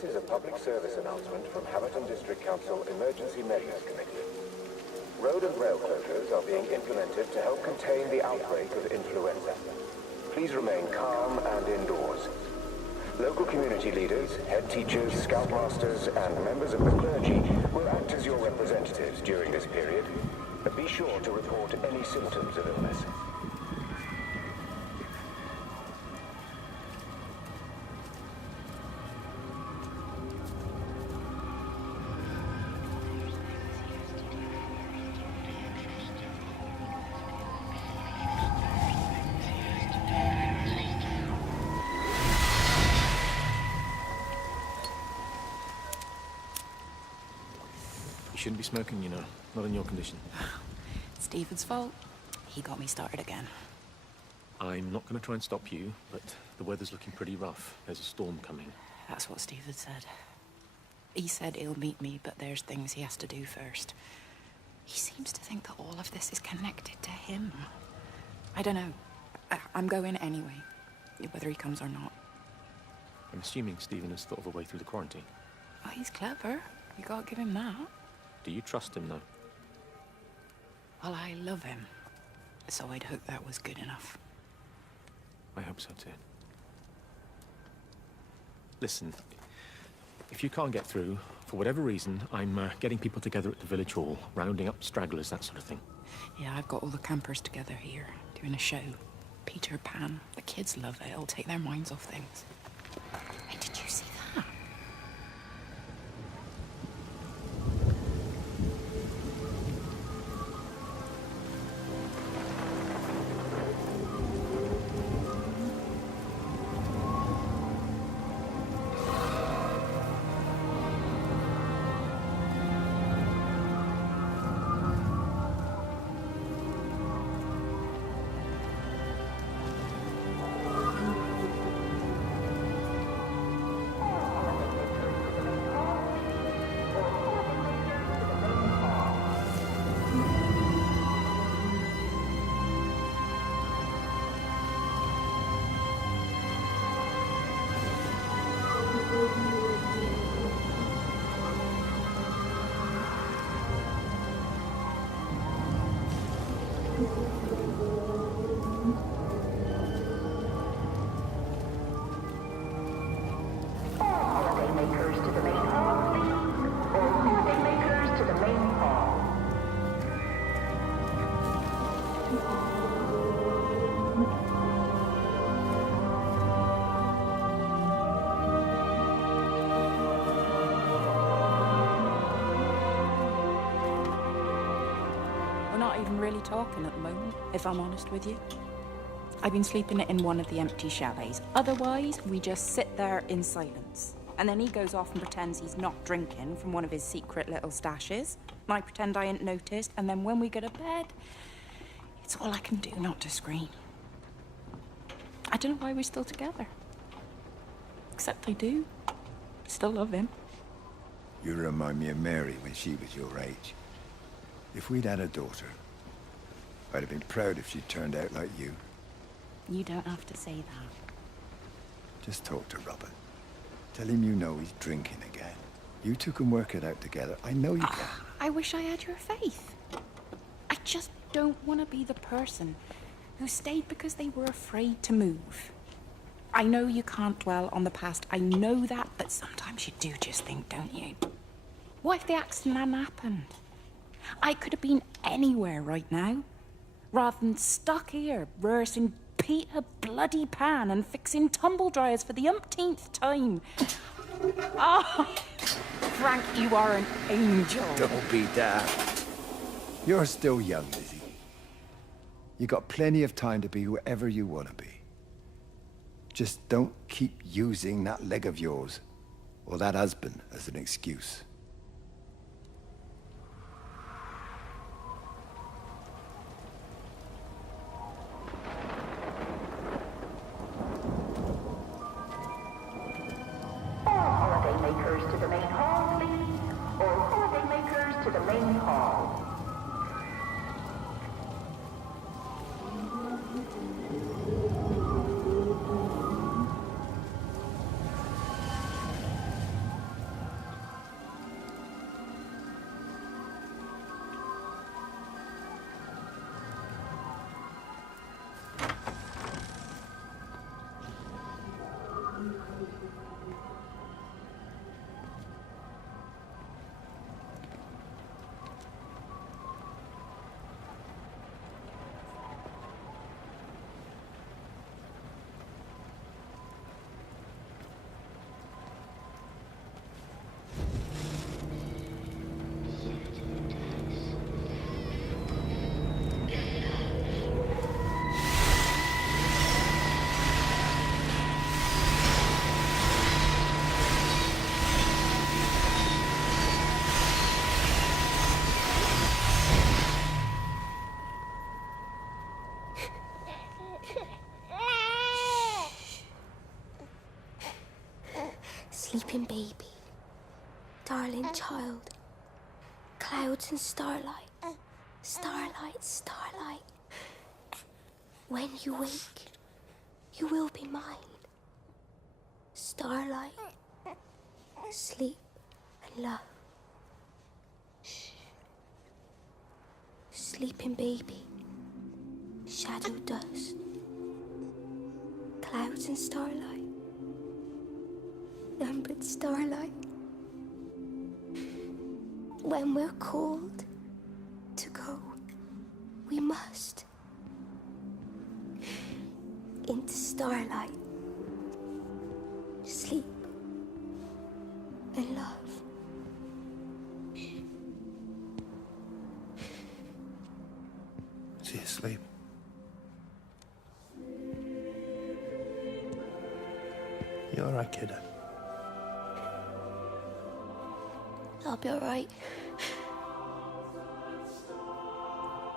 This is a public service announcement from Hamerton District Council Emergency Measures Committee. Road and rail closures are being implemented to help contain the outbreak of influenza. Please remain calm and indoors. Local community leaders, head teachers, scoutmasters, and members of the clergy will act as your representatives during this period. Be sure to report any symptoms of illness. You shouldn't be smoking, you know. Not in your condition. Stephen's fault. He got me started again. I'm not going to try and stop you, but the weather's looking pretty rough. There's a storm coming. That's what Stephen said. He said he'll meet me, but there's things he has to do first. He seems to think that all of this is connected to him. I don't know. I'm going anyway, whether he comes or not. I'm assuming Stephen has thought of a way through the quarantine. Oh, he's clever. You gotta give him that. Do you trust him, though? Well, I love him. So I'd hope that was good enough. I hope so, too. Listen, if you can't get through, for whatever reason, I'm getting people together at the village hall, rounding up stragglers, that sort of thing. Yeah, I've got all the campers together here, doing a show. Peter Pan. The kids love it. It'll take their minds off things. Hey, did you see that? Really talking at the moment, if I'm honest with you. I've been sleeping in one of the empty chalets. Otherwise, we just sit there in silence. And then he goes off and pretends he's not drinking from one of his secret little stashes. And I pretend I ain't noticed, and then when we go to bed, it's all I can do not to scream. I don't know why we're still together. Except I do. Still love him. You remind me of Mary when she was your age. If we'd had a daughter, I'd have been proud if she turned out like you. You don't have to say that. Just talk to Robert. Tell him you know he's drinking again. You two can work it out together. I know you can. I wish I had your faith. I just don't want to be the person who stayed because they were afraid to move. I know you can't dwell on the past. I know that, but sometimes you do just think, don't you? What if the accident hadn't happened? I could have been anywhere right now, rather than stuck here, rehearsing Peter bloody Pan and fixing tumble dryers for the umpteenth time. Oh, Frank, you are an angel. Don't be daft. You're still young, Lizzie. You got plenty of time to be whoever you want to be. Just don't keep using that leg of yours, or that husband, as an excuse. Holidaymakers to the main hall, please. All holidaymakers to the main hall. Sleeping baby, darling child, clouds and starlight, starlight, starlight. When you wake, you will be mine. Starlight, sleep and love. Shh. Sleeping baby, shadow dust, clouds and starlight, numbered starlight. When we're called to go, we must into starlight, sleep and love. Is he asleep? You all right, kiddo? I'll be all right.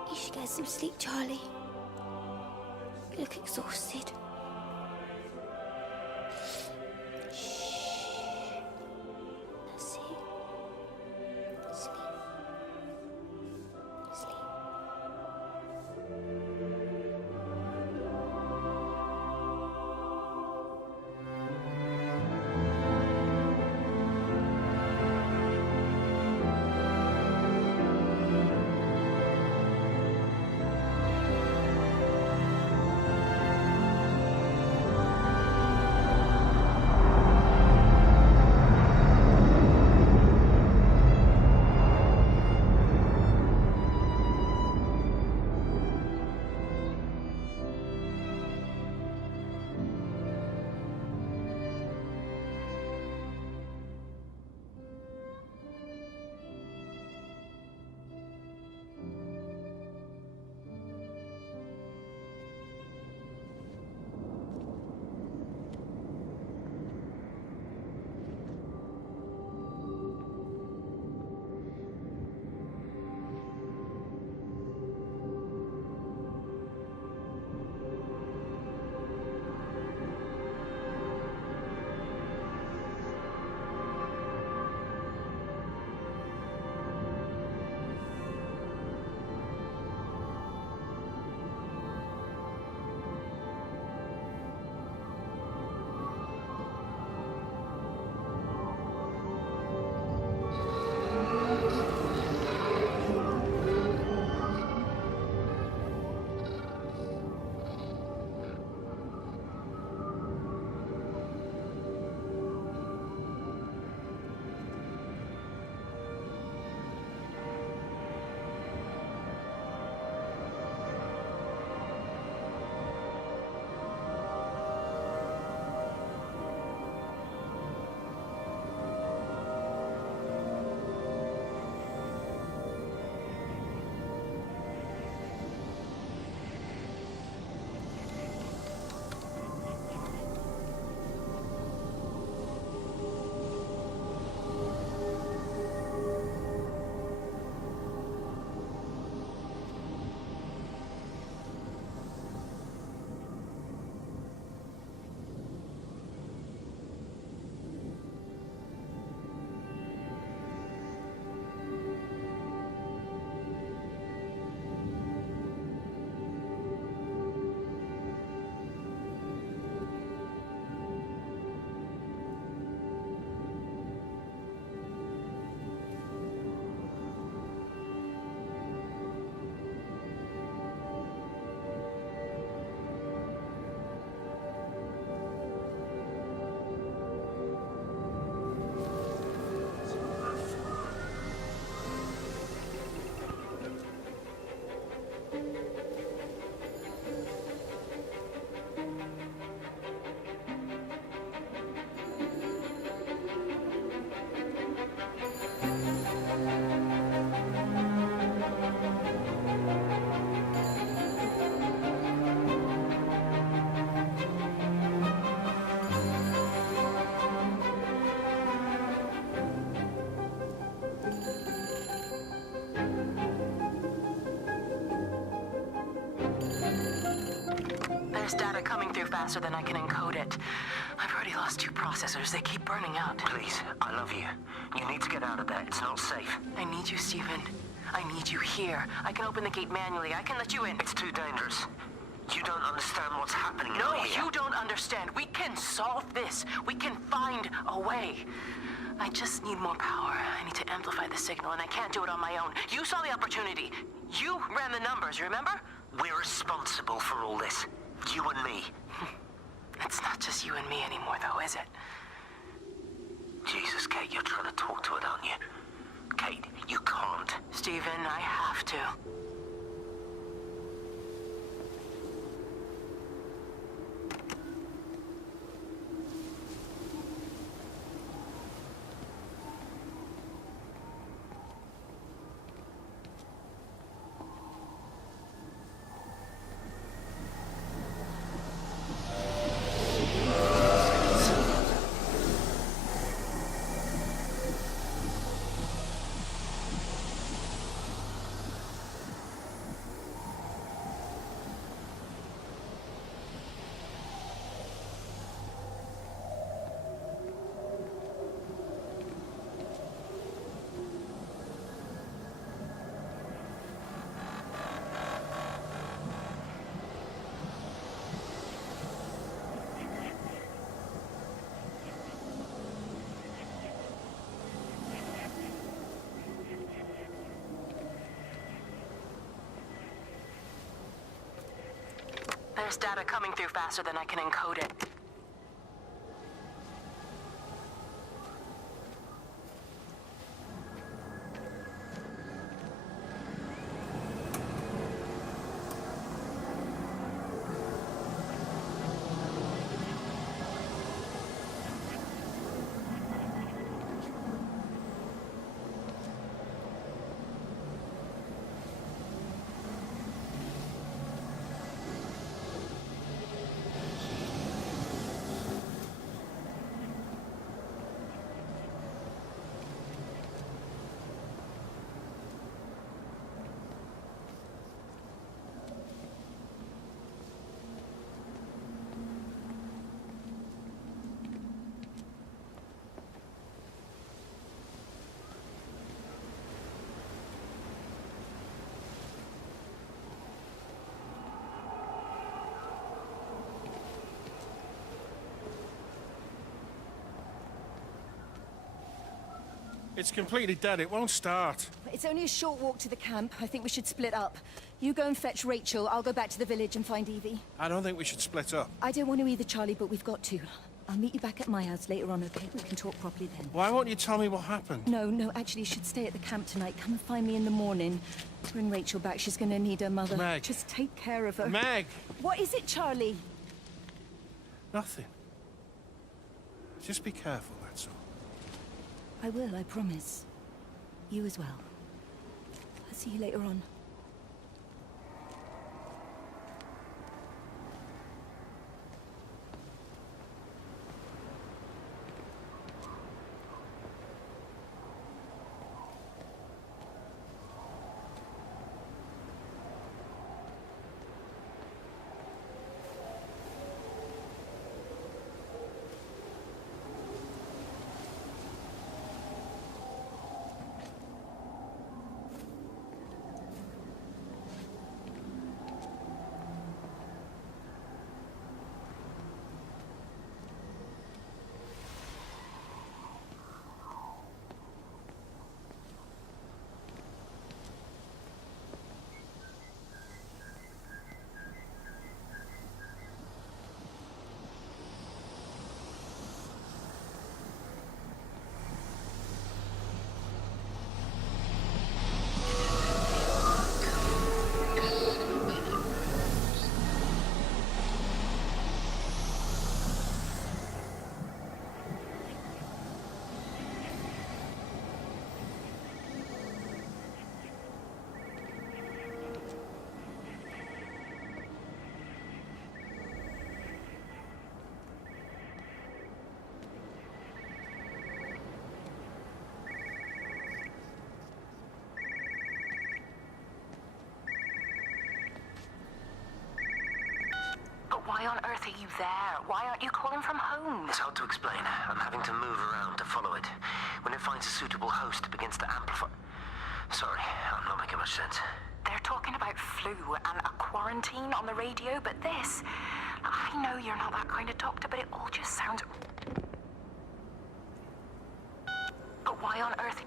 You should get some sleep, Charlie. You look exhausted. Shh. That's it. Sleep. Sleep. coming through faster than I can encode it. I've already lost 2 processors. They keep burning out. Please, I love you. You need to get out of there. It's not safe. I need you, Stephen. I need you here. I can open the gate manually. I can let you in. It's too dangerous. You don't understand what's happening No, out here. you don't understand. We can solve this. We can find a way. I just need more power. I need to amplify the signal, and I can't do it on my own. You saw the opportunity. You ran the numbers, remember? We're responsible for all this. You and me. It's not just you and me anymore, though, is it? Jesus, Kate, you're trying to talk to it, aren't you? Kate, you can't. Stephen, I have to. There's data coming through faster than I can encode it. It's completely dead. It won't start. It's only a short walk to the camp. I think we should split up. You go and fetch Rachel. I'll go back to the village and find Evie. I don't think we should split up. I don't want to either, Charlie, but we've got to. I'll meet you back at my house later on, okay? We can talk properly then. Why won't you tell me what happened? No, actually, you should stay at the camp tonight. Come and find me in the morning. Bring Rachel back. She's gonna need her mother. Meg. Just take care of her. Meg! What is it, Charlie? Nothing. Just be careful, that's all. I will, I promise. You as well. I'll see you later on. Why on earth are you there? Why aren't you calling from home? It's hard to explain. I'm having to move around to follow it. When it finds a suitable host, it begins to amplify. Sorry, I'm not making much sense. They're talking about flu and a quarantine on the radio, but this... I know you're not that kind of doctor, but it all just sounds... But why on earth...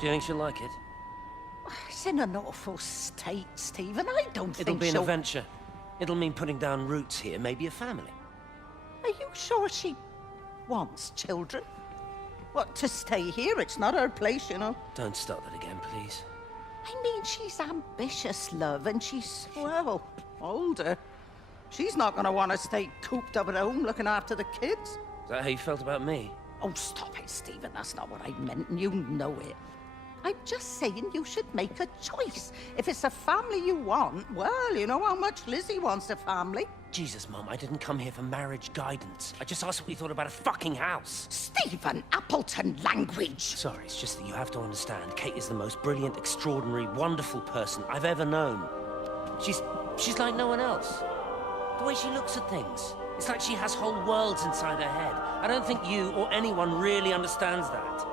Do you think she'll like it? It's in an awful state, Stephen. I don't think It'll be an she'll... adventure. It'll mean putting down roots here, maybe a family. Are you sure she wants children? What, to stay here? It's not her place, you know. Don't start that again, please. I mean, she's ambitious, love, and she's, well, older. She's not going to want to stay cooped up at home looking after the kids. Is that how you felt about me? Oh, stop it, Stephen. That's not what I meant, and you know it. I'm just saying you should make a choice. If it's a family you want, well, you know how much Lizzie wants a family. Jesus, Mum, I didn't come here for marriage guidance. I just asked what you thought about a fucking house. Stephen Appleton language! Sorry, it's just that you have to understand. Kate is the most brilliant, extraordinary, wonderful person I've ever known. She's like no one else. The way she looks at things. It's like she has whole worlds inside her head. I don't think you or anyone really understands that.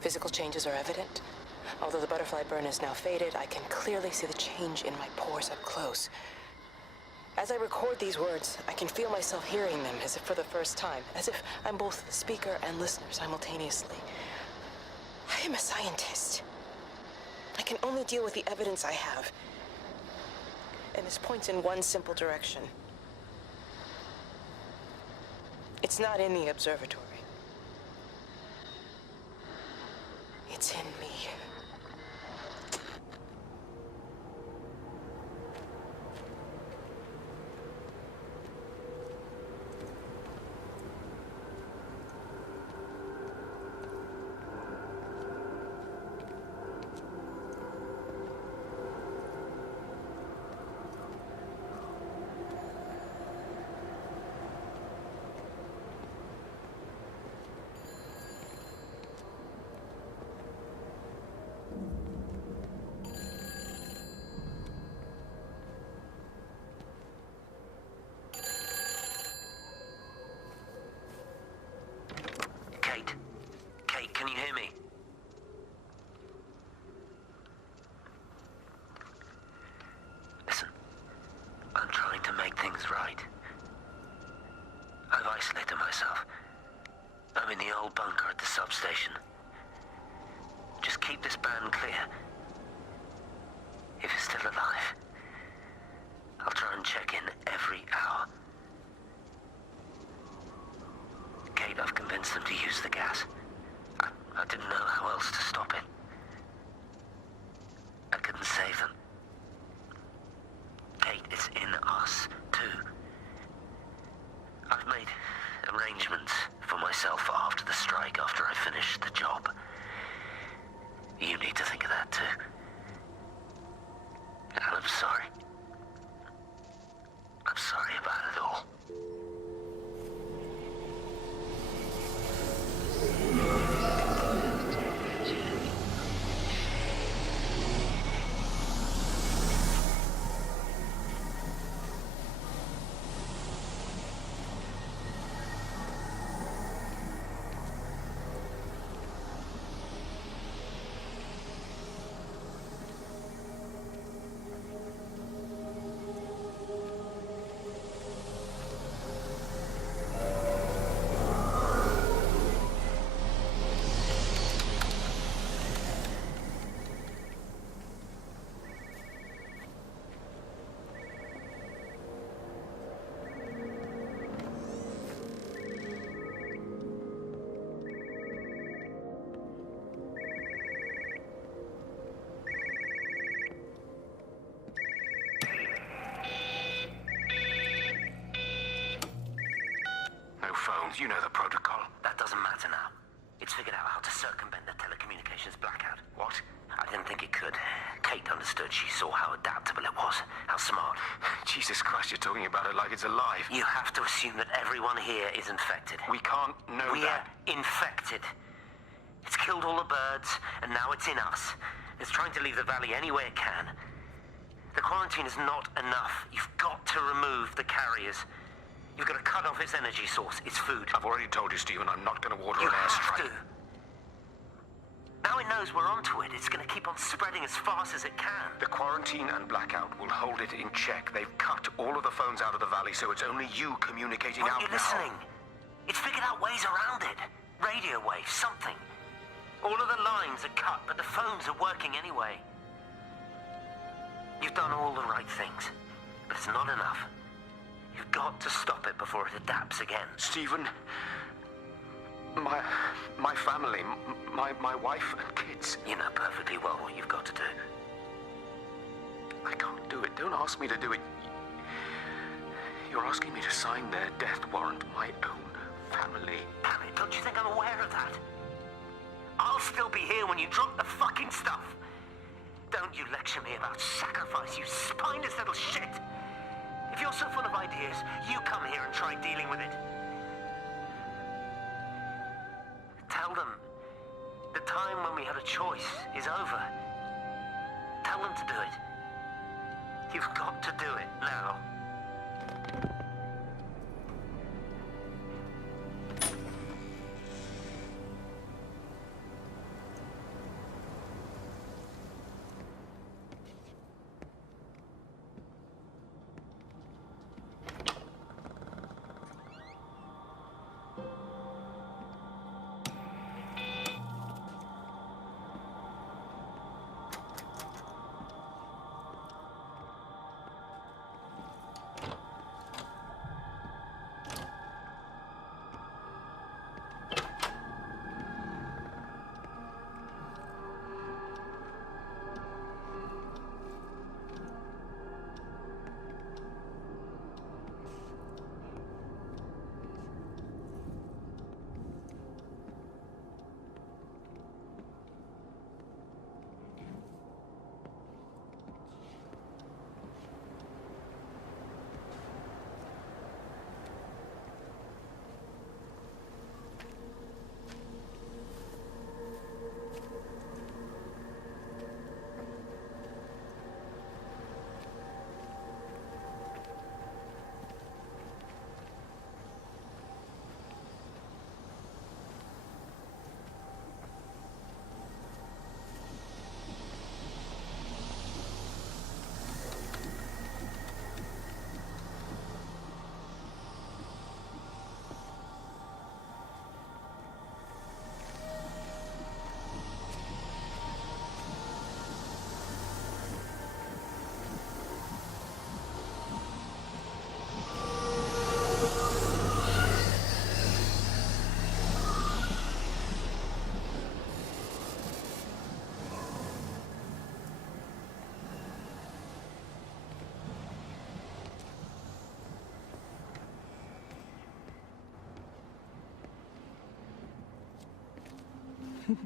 Physical changes are evident. Although the butterfly burn is now faded, I can clearly see the change in my pores up close. As I record these words, I can feel myself hearing them as if for the first time, as if I'm both speaker and listener simultaneously. I am a scientist. I can only deal with the evidence I have. and this points in one simple direction. It's not in the observatory. It's in me. Kate, can you hear me? Listen, I'm trying to make things right. I've isolated myself. I'm in the old bunker at the substation. Just keep this band clear. If you're still alive, I'll try and check in every hour. Kate, I've convinced them to use the gas. I didn't know how else to stop it. I couldn't save them. Kate, it's in us, too. I've made arrangements for myself after the strike, after I finish the job. You need to think of that, too. And I'm sorry. I'm sorry about it all. You know the protocol. That doesn't matter now. It's figured out how to circumvent the telecommunications blackout. What? I didn't think it could. Kate understood. She saw how adaptable it was. How smart. Jesus Christ, you're talking about it like it's alive. You have to assume that everyone here is infected. We can't know that. We're infected. It's killed all the birds, and now it's in us. It's trying to leave the valley any way it can. The quarantine is not enough. You've got to remove the carriers. You've got to cut off its energy source, its food. I've already told you, Stephen, I'm not going to order an airstrike. You have to. Now it knows we're onto it. It's going to keep on spreading as fast as it can. The quarantine and blackout will hold it in check. They've cut all of the phones out of the valley, so it's only you communicating out now. Aren't you listening? It's figured out ways around it. Radio waves, something. All of the lines are cut, but the phones are working anyway. You've done all the right things, but it's not enough. You've got to stop it before it adapts again. Stephen, my family, my wife and kids. You know perfectly well what you've got to do. I can't do it. Don't ask me to do it. You're asking me to sign their death warrant, my own family. Damn it, don't you think I'm aware of that? I'll still be here when you drop the fucking stuff. Don't you lecture me about sacrifice, you spineless little shit. If you're so full of ideas, you come here and try dealing with it. Tell them the time when we had a choice is over. Tell them to do it. You've got to do it now.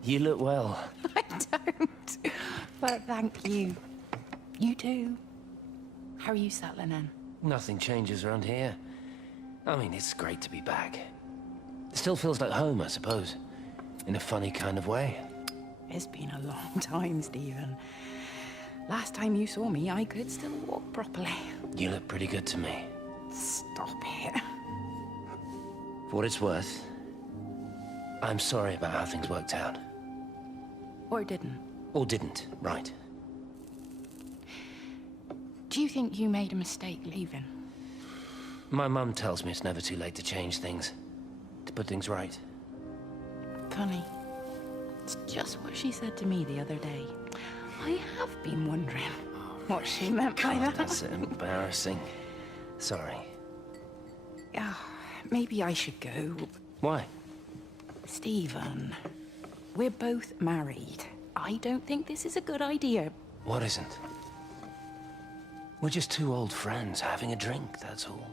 You look well. I don't. But thank you. You too. How are you settling in? Nothing changes around here. I mean, it's great to be back. It still feels like home, I suppose. In a funny kind of way. It's been a long time, Stephen. Last time you saw me, I could still walk properly. You look pretty good to me. Stop it. For what it's worth, I'm sorry about how things worked out. Or didn't. Or didn't, right. Do you think you made a mistake leaving? My mum tells me it's never too late to change things. To put things right. Funny. It's just what she said to me the other day. I have been wondering what she meant by that. That's embarrassing. Sorry. Maybe I should go. Why? Stephen, we're both married. I don't think this is a good idea. What isn't? We're just two old friends having a drink, that's all.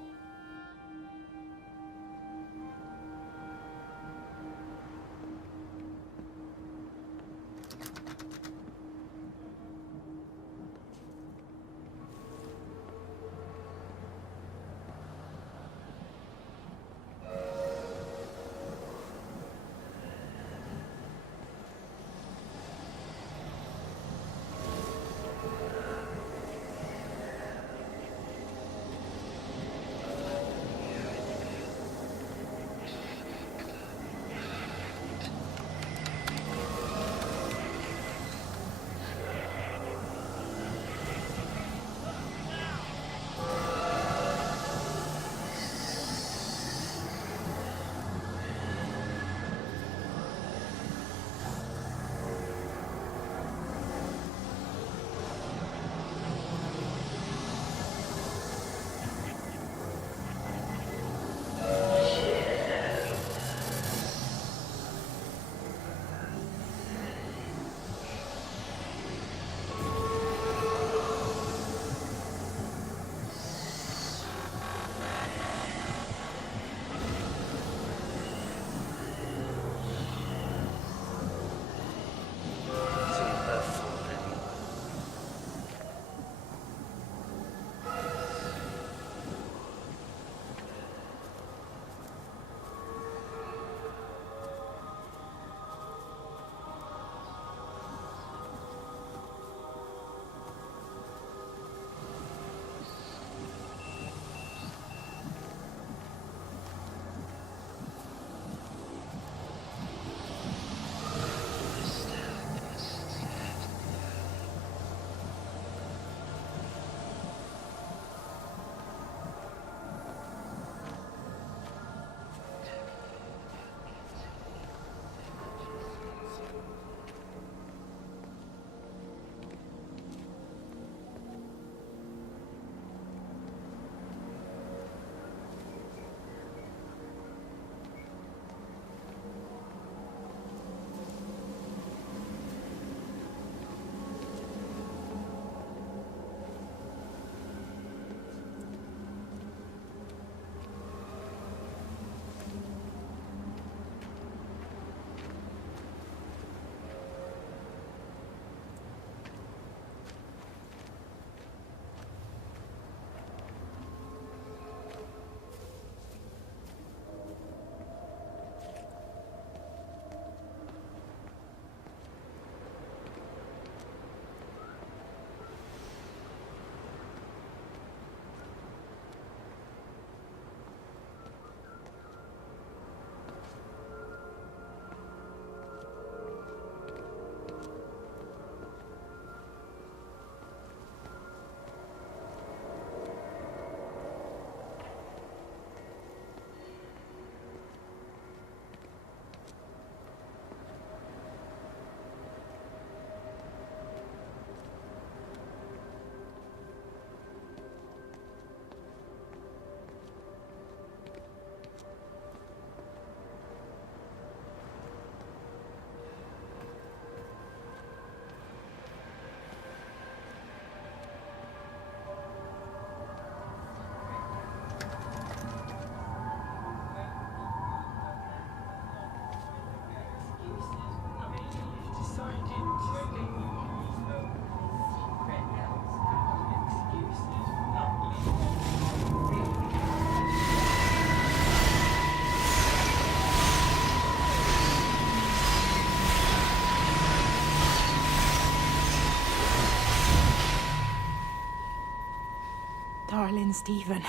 Darling Stephen,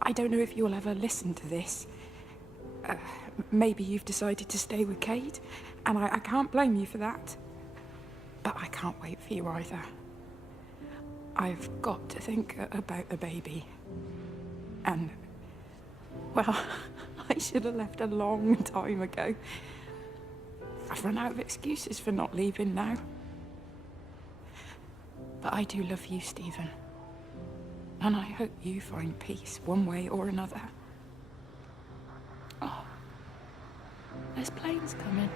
I don't know if you'll ever listen to this. Maybe you've decided to stay with Kate, and I can't blame you for that. But I can't wait for you either. I've got to think about the baby. And, well, I should have left a long time ago. I've run out of excuses for not leaving now. But I do love you, Stephen. And I hope you find peace one way or another. Oh, there's planes coming.